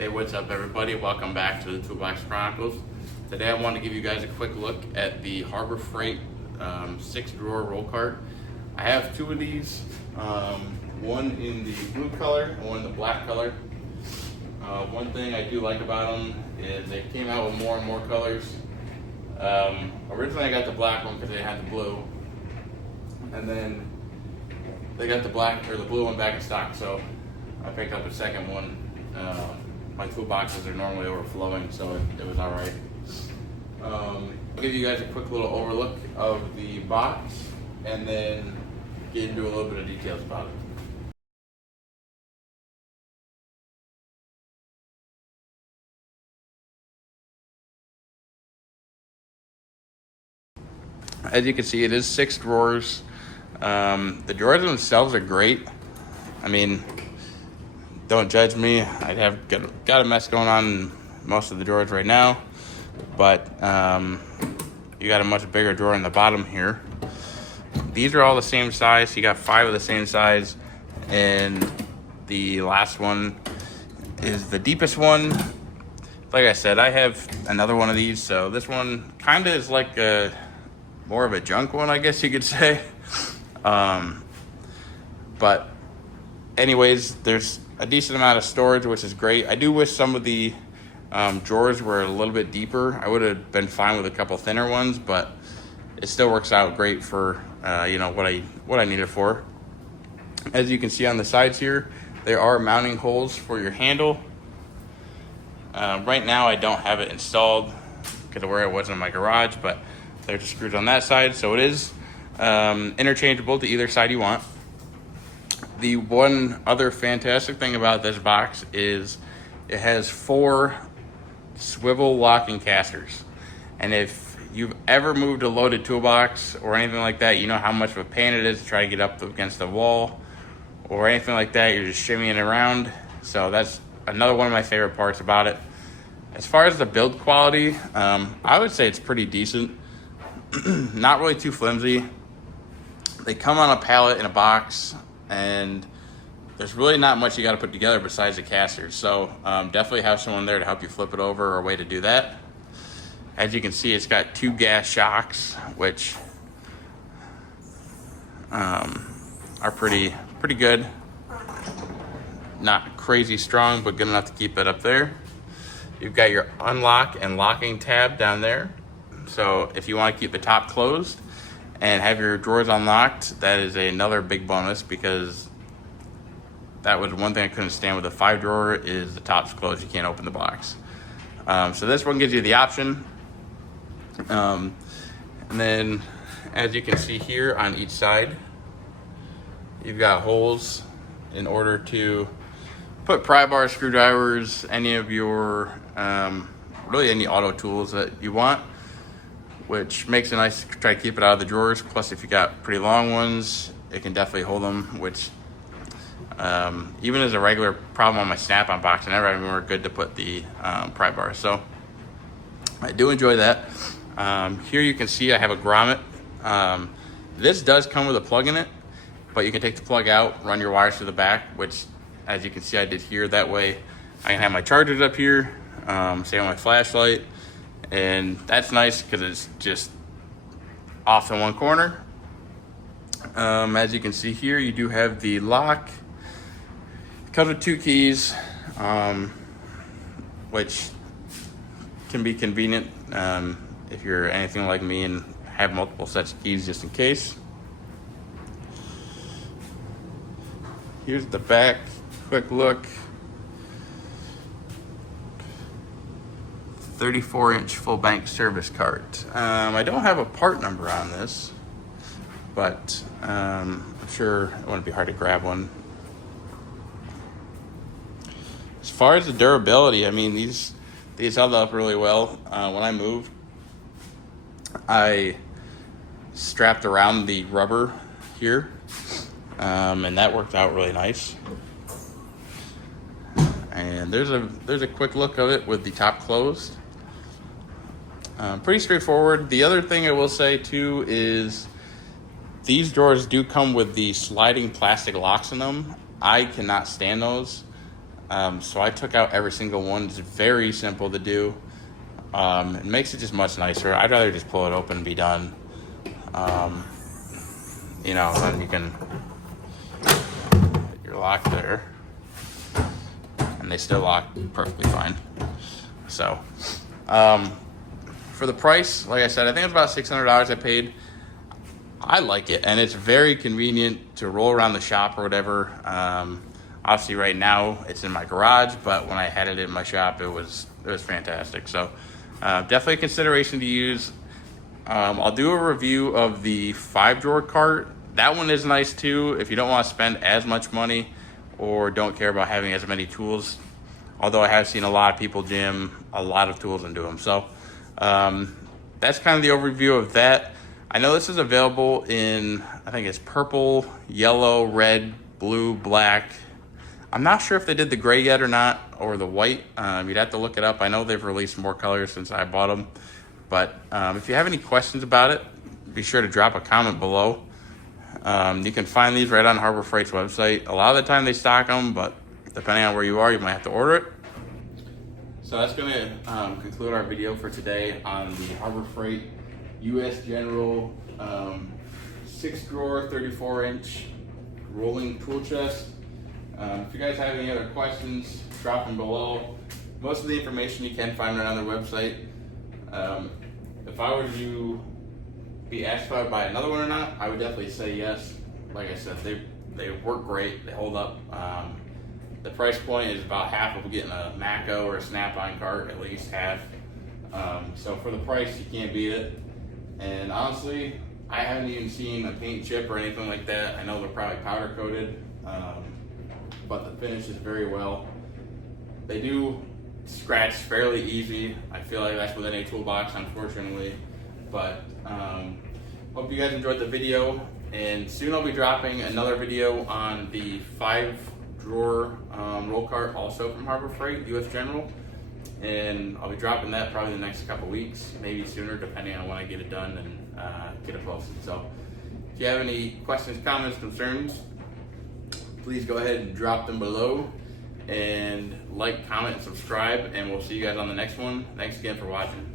Hey, what's up everybody? Welcome back to the Toolbox Chronicles. Today I want to give you guys a quick look at the Harbor Freight 6-drawer roll cart. I have two of these, one in the blue color and one in the black color. One thing I do like about them is they came out with more and more colors. Originally I got the black one because they had the blue, and then they got the black or the blue one back in stock, so I picked up a second one. My toolboxes are normally overflowing, so it was all right. I'll give you guys a quick little overlook of the box and then get into a little bit of details about it. As you can see, it is 6 drawers. The drawers themselves are great. I mean, don't judge me. I have got a mess going on in most of the drawers right now, but you got a much bigger drawer in the bottom here. These are all the same size. You got 5 of the same size, and the last one is the deepest one. Like I said, I have another one of these, so this one kind of is like more of a junk one, I guess you could say. But anyways, there's a decent amount of storage, which is great. I do wish some of the drawers were a little bit deeper. I would have been fine with a couple thinner ones, but it still works out great for what I need it for. As you can see on the sides here, there are mounting holes for your handle. Right now I don't have it installed because of where it was in my garage, but there's the screws on that side, so it is interchangeable to either side you want. The one other fantastic thing about this box is it has 4 swivel locking casters. And if you've ever moved a loaded toolbox or anything like that, you know how much of a pain it is to try to get up against the wall or anything like that. You're just shimmying around. So that's another one of my favorite parts about it. As far as the build quality, I would say it's pretty decent. Not really too flimsy. They come on a pallet in a box, and there's really not much you got to put together besides the casters. So definitely have someone there to help you flip it over or a way to do that. As you can see, it's got 2 gas shocks, which are pretty good. Not crazy strong, but good enough to keep it up there. You've got your unlock and locking tab down there. So if you want to keep the top closed and have your drawers unlocked, that is another big bonus, because that was one thing I couldn't stand with the 5-drawer is the top's closed. You can't open the box. So this one gives you the option. And then as you can see here on each side, you've got holes in order to put pry bars, screwdrivers, any of your, really any auto tools that you want, which makes it nice to try to keep it out of the drawers. Plus, if you got pretty long ones, it can definitely hold them, which even as a regular problem on my Snap-on box, I never had anywhere good to put the pry bars. So I do enjoy that. Here you can see I have a grommet. This does come with a plug in it, but you can take the plug out, run your wires to the back, which as you can see I did here. That way I can have my chargers up here, same on my flashlight, and that's nice because it's just off in one corner. As you can see here, you do have the lock. It comes with 2 keys, which can be convenient if you're anything like me and have multiple sets of keys just in case. Here's the back, quick look. 34-inch full bank service cart. I don't have a part number on this, but I'm sure it wouldn't be hard to grab one. As far as the durability, I mean, these held up really well. When I moved, I strapped around the rubber here, and that worked out really nice. And there's a quick look of it with the top closed. Pretty straightforward. The other thing I will say too is these drawers do come with the sliding plastic locks in them. I cannot stand those. So I took out every single one. It's very simple to do. It makes it just much nicer. I'd rather just pull it open and be done. You know, then you can put your lock there, and they still lock perfectly fine. So, for the price, like I said, I think it's about $600 I paid. I like it, and it's very convenient to roll around the shop or whatever. Obviously, right now it's in my garage, but when I had it in my shop, it was fantastic. So, definitely a consideration to use. I'll do a review of the 5-drawer cart. That one is nice too if you don't want to spend as much money or don't care about having as many tools. Although I have seen a lot of people jam a lot of tools into them. So that's kind of the overview of that. I know this is available in, I think it's purple, yellow, red, blue, black. I'm not sure if they did the gray yet or not, or the white. You'd have to look it up. I know they've released more colors since I bought them. But if you have any questions about it, be sure to drop a comment below. You can find these right on Harbor Freight's website. A lot of the time they stock them, but depending on where you are, you might have to order it. So that's going to conclude our video for today on the Harbor Freight U.S. General 6-drawer, 34-inch rolling tool chest. If you guys have any other questions, drop them below. Most of the information you can find right on their website. If I were to be asked if I would buy another one or not, I would definitely say yes. Like I said, they work great, they hold up. The price point is about half of getting a Mako or a Snap-on cart, at least half. So for the price, you can't beat it. And honestly, I haven't even seen a paint chip or anything like that. I know they're probably powder coated, but the finish is very well. They do scratch fairly easy. I feel like that's with any toolbox, unfortunately. But hope you guys enjoyed the video, and soon I'll be dropping another video on the 5-drawer roll cart, also from Harbor Freight U.S. General, and I'll be dropping that probably in the next couple weeks, maybe sooner, depending on when I get it done and get it posted. So if you have any questions, comments, concerns, please go ahead and drop them below, and like, comment, and subscribe, and we'll see you guys on the next one. Thanks again for watching.